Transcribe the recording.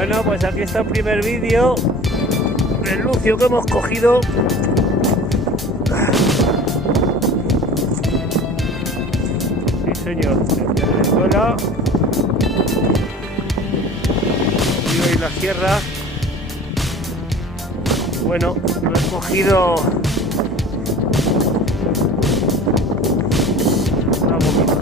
Bueno, pues aquí está el primer vídeo del lucio que hemos cogido. Sí, señor, desde Venezuela. Y hoy la sierra. Bueno, lo he cogido una boquita.